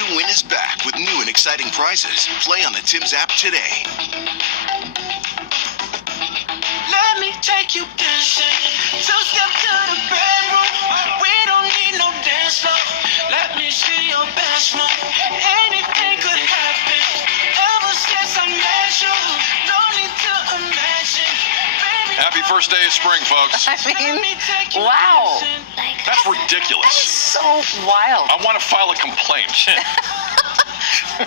to Win is back with new and exciting prizes. Play on the Tim's app today. Let me take you dancing. Two-step to the bedroom. We don't need no dance floor. Let me see your best move. Anything could happen. Ever since I met you, no need to imagine. Baby, Happy first day of spring, folks. I mean, wow. That's ridiculous. So wild. I want to file a complaint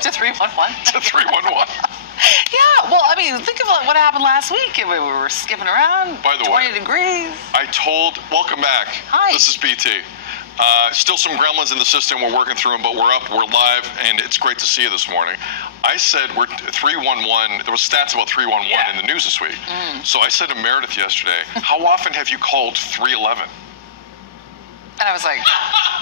To 311? to 311. Yeah, well, I mean, think of what happened last week. We were skipping around. By the 20 way, degrees. Welcome back. Hi. This is BT. Still some gremlins in the system. We're working through them, but we're up, we're live, and it's great to see you this morning. I said we're 311. There was stats about 311 in the news this week. So I said to Meredith yesterday, how often have you called 311? And I was like,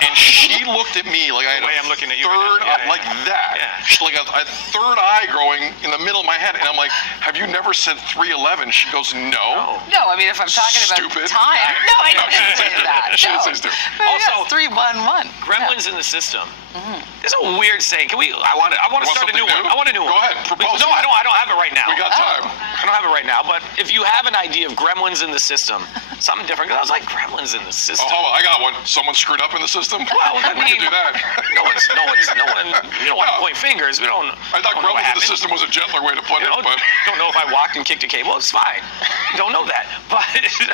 And she looked at me like I had The way a I'm looking at you third right now. Yeah, like that. Yeah. She's like a third eye growing in the middle of my head. And I'm like, have you never said 311? She goes, no. no, I mean, if I'm talking Stupid. about time. No, I didn't say that. She No. didn't say stupid. But Also, yes, 311. Gremlins in the system. There's a weird saying. Can we? I want to start a new something one. new? I want a new one. Go ahead, propose No, it. I don't have it right now. We got time. I don't have it right now. But if you have an idea of gremlins in the system, something different. Because I was like, gremlins in the system. Oh, hold on, I got one. Someone screwed up in the system? Well, I we mean, can do that. no one. We don't want to point fingers. We don't. I thought don't know what gremlins in the happened. system was a gentler way to put it, but Don't know if I walked and kicked a cable. It's fine. Don't know that. But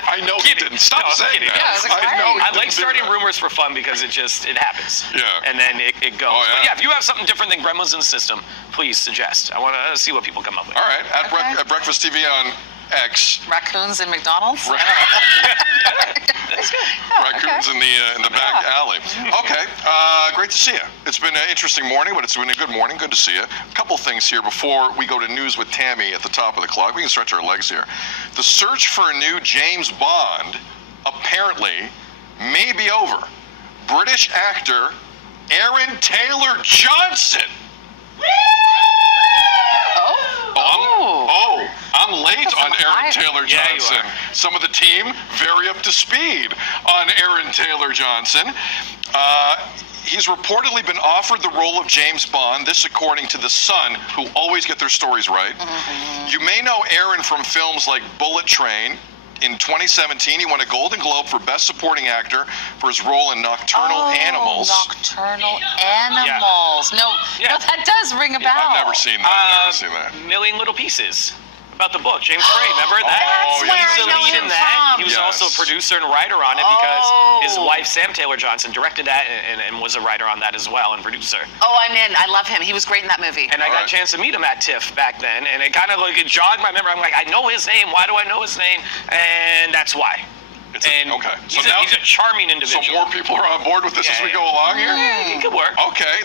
I know you didn't. Stop saying kidding. that. Yeah, I was like, I know you I like didn't do starting that. rumors for fun because it happens. Yeah. And then it goes. Oh, yeah. But yeah, if you have something different than gremlins in the system, please suggest. I want to see what people come up with. All right, Okay. at Breakfast TV on X. Raccoons in McDonald's? That's good. Raccoons in the back alley. Okay, great to see you. It's been an interesting morning, but it's been a good morning. Good to see you. A couple things here before we go to news with Tammy at the top of the clock. We can stretch our legs here. The search for a new James Bond apparently may be over. British actor Aaron Taylor Johnson. I'm late on Aaron Taylor Yeah, you Johnson. are. Some of the team very up to speed on Aaron Taylor Johnson. He's reportedly been offered the role of James Bond, this according to The Sun, who always get their stories right. You may know Aaron from films like Bullet Train. In 2017, he won a Golden Globe for Best Supporting Actor for his role in Nocturnal Animals. Nocturnal Animals. No, that does ring a bell. I've never seen that. Million Little Pieces. About the book, James Frey, remember that? That's where He's I the know lead him in that. from. He was Yes. also a producer and writer on it because his wife, Sam Taylor Johnson, directed that and was a writer on that as well and producer. Oh, I'm in. I love him. He was great in that movie. And I got a chance to meet him at TIFF back then, and it kind of like it jogged my memory. I'm like, I know his name. Why do I know his name? And that's why. Okay. So now he's a charming so individual. more people are on board with this as we Yeah. go along here? It could work. Okay,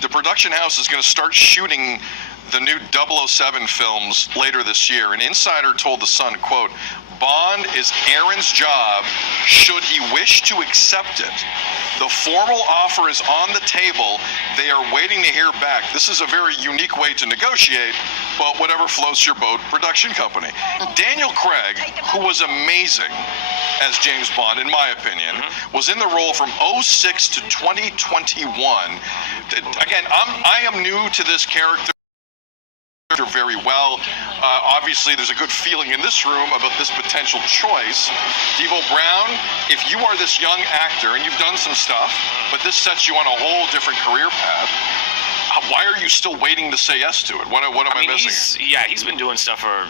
the production house is going to start shooting the new 007 films later this year. An insider told The Sun, quote, Bond is Aaron's job should he wish to accept it. The formal offer is on the table. They are waiting to hear back. This is a very unique way to negotiate, but whatever floats your boat, production company. Daniel Craig, who was amazing as James Bond, in my opinion, was in the role from 2006 to 2021. Again, I am new to this character very well. Obviously, there's a good feeling in this room about this potential choice. Devo Brown, if you are this young actor, and you've done some stuff, but this sets you on a whole different career path, why are you still waiting to say yes to it? What am I missing? He's been doing stuff for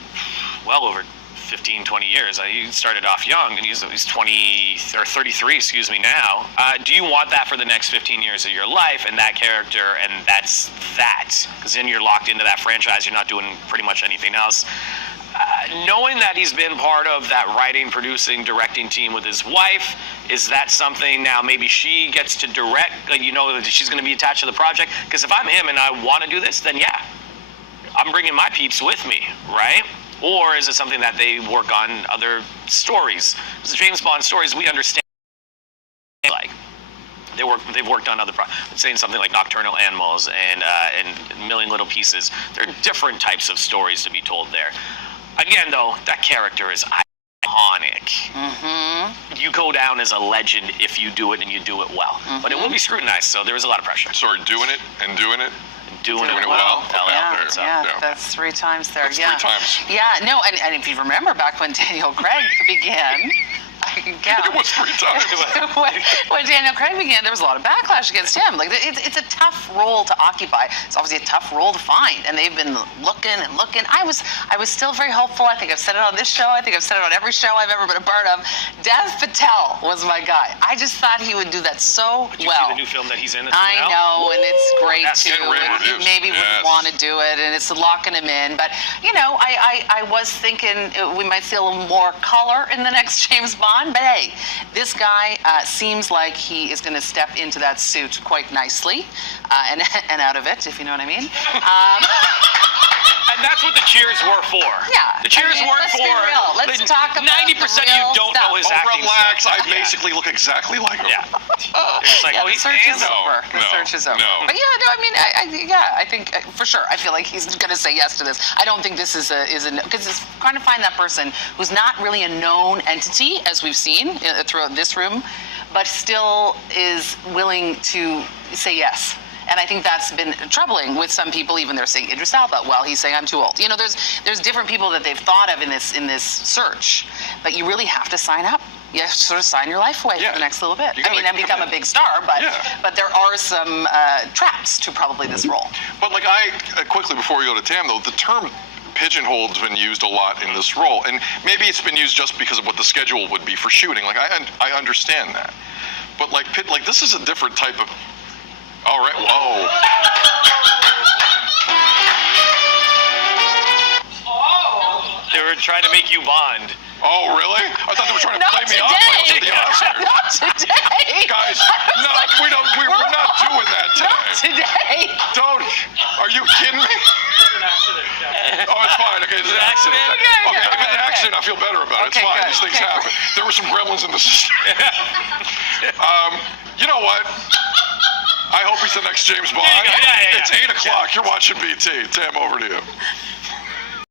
well over 15, 20 years. He started off young, and he's 20 or 33, excuse me, now. Do you want that for the next 15 years of your life and that character, and that's that? Because then you're locked into that franchise. You're not doing pretty much anything else. Knowing that he's been part of that writing, producing, directing team with his wife, is that something now maybe she gets to direct, that she's going to be attached to the project? Because if I'm him and I want to do this, then yeah, I'm bringing my peeps with me, right? Or is it something that they work on other stories? Because the James Bond stories, we understand, like, they've worked on other saying something like Nocturnal Animals and Million Little Pieces. There are different types of stories to be told there. Again, though, that character is iconic. You go down as a legend if you do it and you do it well. But it will be scrutinized, so there is a lot of pressure. Sorry, doing it and doing it. Doing it well. Hell Yeah, So, that's 3 times there. That's yeah. 3 times. Yeah, no, and if you remember back when Daniel Craig began, I can count. It was 3 times. when Daniel Craig began, there was a lot of backlash against him. Like it's a tough role to occupy. It's obviously a tough role to find, and they've been looking and looking. I was still very hopeful. I think I've said it on this show. I think I've said it on every show I've ever been a part of. Dev Patel was my guy. I just thought he would do that so Did you well. see the new film that he's in? I know, and it's great That's too. getting rave And he reviews. maybe Yes. wouldn't want to do it, and it's locking him in. But I was thinking we might see a little more color in the next James Bond. But hey, this guy seems like he is going to step into that suit quite nicely, and out of it, if you know what I mean. And that's what the cheers were for. Yeah, The cheers I mean, were let's for. be real. Let's talk about 90% the of you real don't stuff. know his Oh, acting. relax. style. I basically look exactly like him. Yeah. They're just like, Yeah, oh, the he's search is handsome. over. The No, search is over. no. But yeah, no, I mean, I think for sure. I feel like he's going to say yes to this. I don't think this is a because it's trying to find that person who's not really a known entity, as we've seen throughout this room, but still is willing to say yes. And I think that's been troubling with some people. Even they're saying Idris Elba. Well, he's saying I'm too old. You know, there's different people that they've thought of in this search, but you really have to sign up. You have to sort of sign your life away Yeah. for the next little bit. You gotta and become a big star, but Yeah. but there are some traps to probably this role. But like quickly before we go to Tam though, the term pigeonholed's been used a lot in this role, and maybe it's been used just because of what the schedule would be for shooting. Like I understand that, but like this is a different type of. All right, whoa. They were trying to make you Bond. Oh really? I thought they were trying to Not play me off today. to the Oscars. Not today. Guys, no, we're not doing that Not today. today. Don't. Are you kidding me? Oh, it's fine. Okay, it's an accident. Okay, Okay, if it's an okay. accident, I feel better about it. It's Okay, fine. good. These things Okay, happen. There were some gremlins in the system. You know what? I hope he's the next James Bond. There you go. Yeah. It's 8 o'clock. You're watching BT. Tam, over to you.